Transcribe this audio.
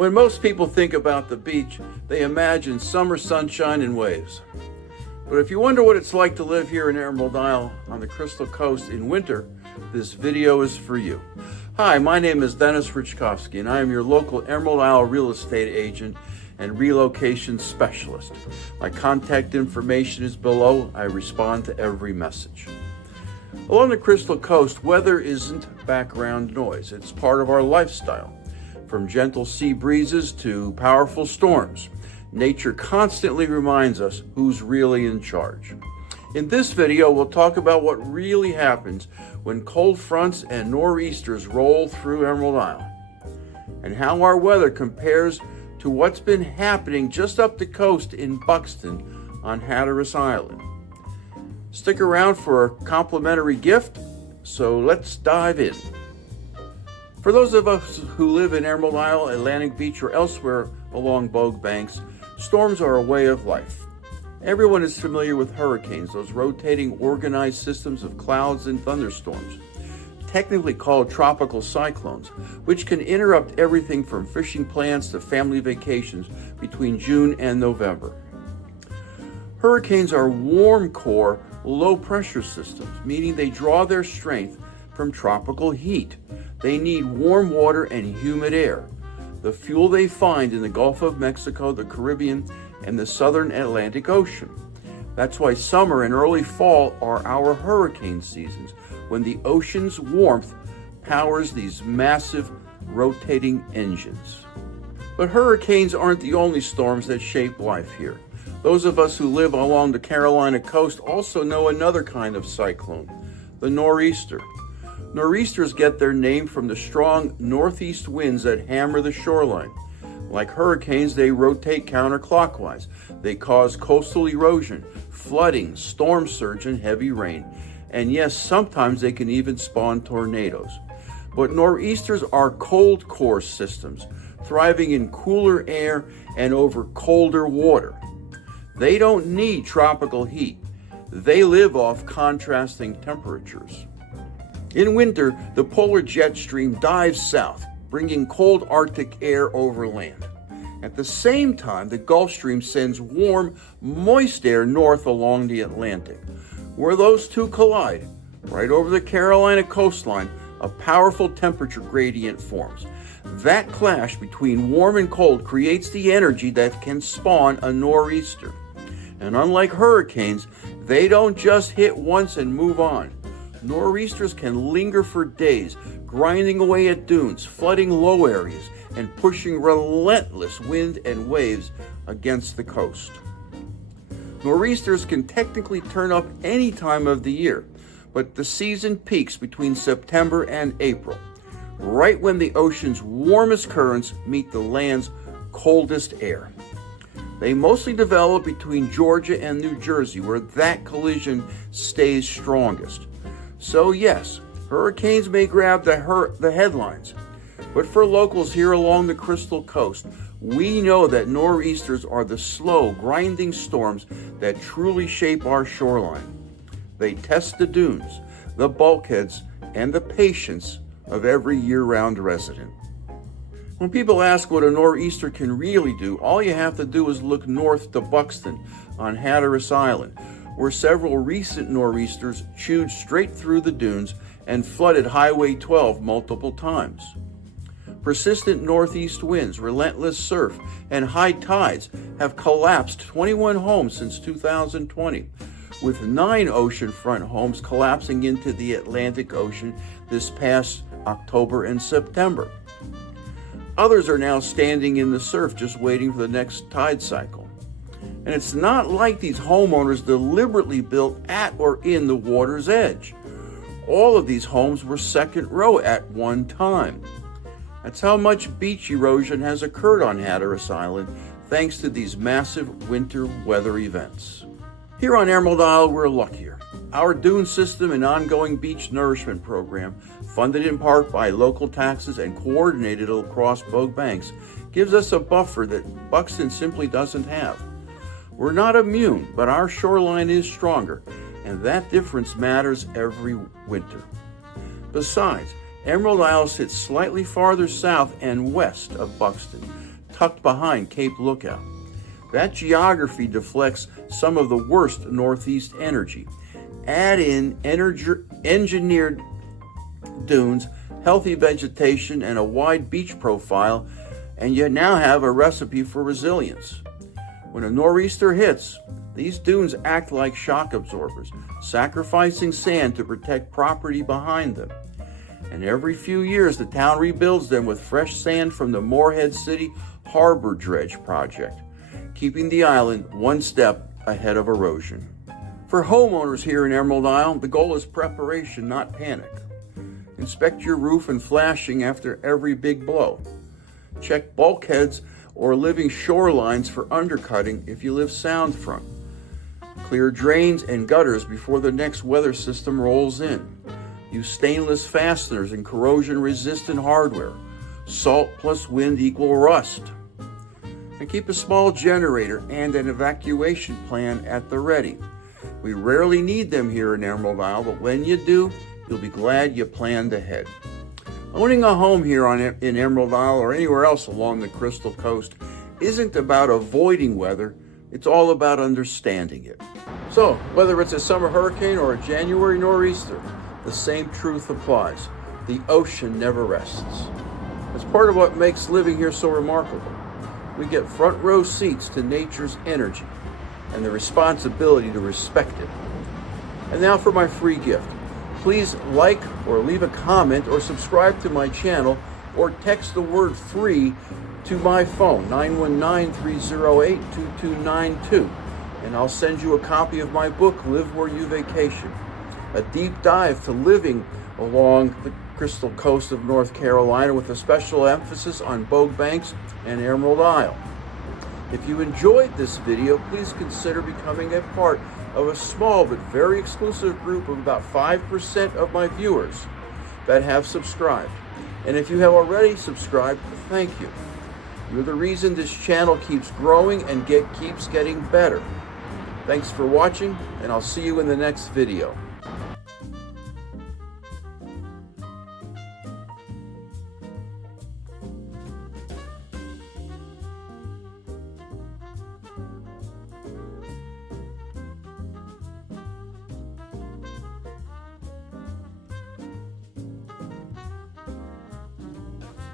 When most people think about the beach, they imagine summer sunshine and waves. But if you wonder what it's like to live here in Emerald Isle on the Crystal Coast in winter, this video is for you. Hi, my name is Denis Raczkowski, and I am your local Emerald Isle real estate agent and relocation specialist. My contact information is below. I respond to every message. Along the Crystal Coast, weather isn't background noise. It's part of our lifestyle. From gentle sea breezes to powerful storms, nature constantly reminds us who's really in charge. In this video, we'll talk about what really happens when cold fronts and nor'easters roll through Emerald Isle, and how our weather compares to what's been happening just up the coast in Buxton on Hatteras Island. Stick around for a complimentary gift, so let's dive in. For those of us who live in Emerald Isle, Atlantic Beach, or elsewhere along bogue banks, storms are a way of life. Everyone is familiar with hurricanes, those rotating organized systems of clouds and thunderstorms, technically called tropical cyclones, which can interrupt everything from fishing plans to family vacations between June and November. Hurricanes are warm core, low pressure systems, meaning they draw their strength from tropical heat. They need warm water and humid air, the fuel they find in the Gulf of Mexico, the Caribbean, and the southern Atlantic Ocean. That's why summer and early fall are our hurricane seasons, when the ocean's warmth powers these massive rotating engines. But hurricanes aren't the only storms that shape life here. Those of us who live along the Carolina coast also know another kind of cyclone, the nor'easter. Nor'easters get their name from the strong northeast winds that hammer the shoreline. Like hurricanes, they rotate counterclockwise. They cause coastal erosion, flooding, storm surge, and heavy rain. And yes, sometimes they can even spawn tornadoes. But nor'easters are cold core systems, thriving in cooler air and over colder water. They don't need tropical heat. They live off contrasting temperatures. In winter, the polar jet stream dives south, bringing cold Arctic air over land. At the same time, the Gulf Stream sends warm, moist air north along the Atlantic. Where those two collide, right over the Carolina coastline, a powerful temperature gradient forms. That clash between warm and cold creates the energy that can spawn a nor'easter. And unlike hurricanes, they don't just hit once and move on. Nor'easters can linger for days, grinding away at dunes, flooding low areas, and pushing relentless wind and waves against the coast. Nor'easters can technically turn up any time of the year, but the season peaks between September and April, right when the ocean's warmest currents meet the land's coldest air. They mostly develop between Georgia and New Jersey, where that collision stays strongest. So yes, hurricanes may grab the headlines, but for locals here along the Crystal Coast, we know that nor'easters are the slow, grinding storms that truly shape our shoreline. They test the dunes, the bulkheads, and the patience of every year-round resident. When people ask what a nor'easter can really do, all you have to do is look north to Buxton on Hatteras Island, where several recent nor'easters chewed straight through the dunes and flooded Highway 12 multiple times. Persistent northeast winds, relentless surf, and high tides have collapsed 21 homes since 2020, with 9 oceanfront homes collapsing into the Atlantic Ocean this past October and September. Others are now standing in the surf just waiting for the next tide cycle. And it's not like these homeowners deliberately built at or in the water's edge. All of these homes were second row at one time. That's how much beach erosion has occurred on Hatteras Island, thanks to these massive winter weather events. Here on Emerald Isle, we're luckier. Our dune system and ongoing beach nourishment program, funded in part by local taxes and coordinated across bogue banks, gives us a buffer that Buxton simply doesn't have. We're not immune, but our shoreline is stronger, and that difference matters every winter. Besides, Emerald Isle sits slightly farther south and west of Buxton, tucked behind Cape Lookout. That geography deflects some of the worst northeast energy. Add in engineered dunes, healthy vegetation, and a wide beach profile, and you now have a recipe for resilience. When a nor'easter hits, these dunes act like shock absorbers, sacrificing sand to protect property behind them. And every few years, the town rebuilds them with fresh sand from the Morehead City Harbor Dredge project, keeping the island one step ahead of erosion. For homeowners here in Emerald Isle, the goal is preparation, not panic. Inspect your roof and flashing after every big blow. Check bulkheads or living shorelines for undercutting if you live sound front. Clear drains and gutters before the next weather system rolls in. Use stainless fasteners and corrosion-resistant hardware. Salt plus wind equal rust. And keep a small generator and an evacuation plan at the ready. We rarely need them here in Emerald Isle, but when you do, you'll be glad you planned ahead. Owning a home here in Emerald Isle or anywhere else along the Crystal Coast isn't about avoiding weather, it's all about understanding it. So, whether it's a summer hurricane or a January nor'easter, the same truth applies. The ocean never rests. It's part of what makes living here so remarkable. We get front row seats to nature's energy and the responsibility to respect it. And now for my free gift. Please like or leave a comment or subscribe to my channel or text the word free to my phone, 919-308-2292, and I'll send you a copy of my book, Live Where You Vacation, a deep dive to living along the Crystal Coast of North Carolina with a special emphasis on Bogue Banks and Emerald Isle. If you enjoyed this video, please consider becoming a part of a small but very exclusive group of about 5% of my viewers that have subscribed. And if you have already subscribed, thank you. You're the reason this channel keeps growing and keeps getting better. Thanks for watching, and I'll see you in the next video.